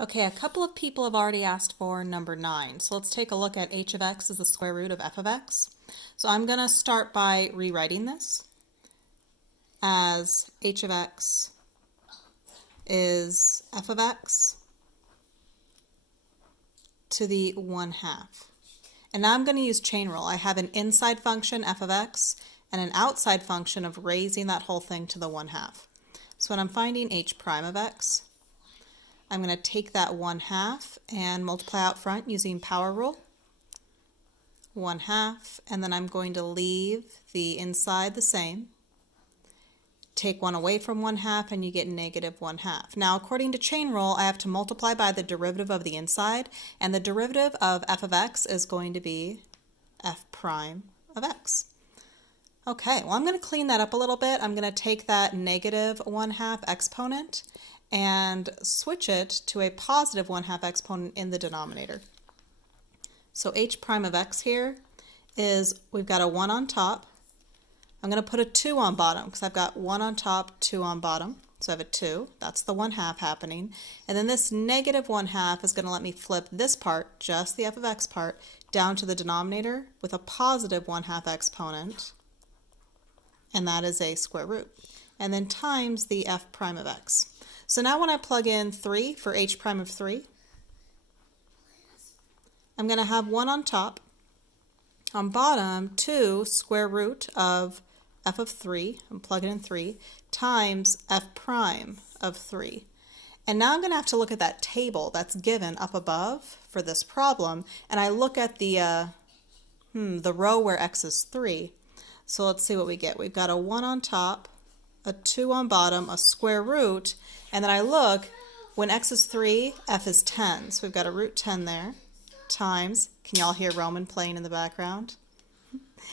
Okay, a couple of people have already asked for number 9. So let's take a look at h of x is the square root of f of x. So I'm going to start by rewriting this as h of x is f of x to the 1/2. And now I'm going to use chain rule. I have an inside function, f of x, and an outside function of raising that whole thing to the 1/2. So when I'm finding h prime of x, I'm going to take that 1/2 and multiply out front using power rule. 1/2, and then I'm going to leave the inside the same. Take 1 away from 1/2 and you get negative 1/2. Now according to chain rule, I have to multiply by the derivative of the inside, and the derivative of f of x is going to be f prime of x. Okay, well I'm going to clean that up a little bit. I'm going to take that negative 1/2 exponent and switch it to a positive 1/2 exponent in the denominator. So h prime of x here is, we've got a 1 on top. I'm going to put a 2 on bottom because I've got 1 on top, 2 on bottom. So I have a 2. That's the 1/2 happening. And then this negative 1/2 is going to let me flip this part, just the f of x part, down to the denominator with a positive 1/2 exponent. And that is a square root. And then times the f prime of x. So now when I plug in 3 for h prime of 3, I'm going to have 1 on top. On bottom, 2 square root of f of 3, I'm plugging in 3, times f prime of 3. And now I'm going to have to look at that table that's given up above for this problem, and I look at the row where x is 3. So let's see what we get. We've got a 1 on top, a 2 on bottom, a square root, and then I look, when x is 3, f is 10. So we've got a root 10 there, times, can y'all hear Roman playing in the background?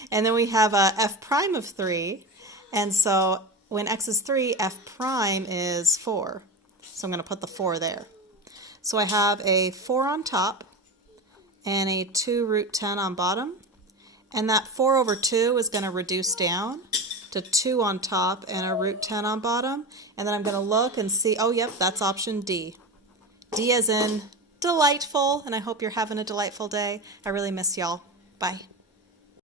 And then we have a f prime of 3, and so when x is 3, f prime is 4. So I'm going to put the 4 there. So I have a 4 on top and a 2 root 10 on bottom, and that 4 over 2 is going to reduce down to 2 on top and a root 10 on bottom, and then I'm going to look and see, oh yep, that's option D. D as in delightful, and I hope you're having a delightful day. I really miss y'all. Bye.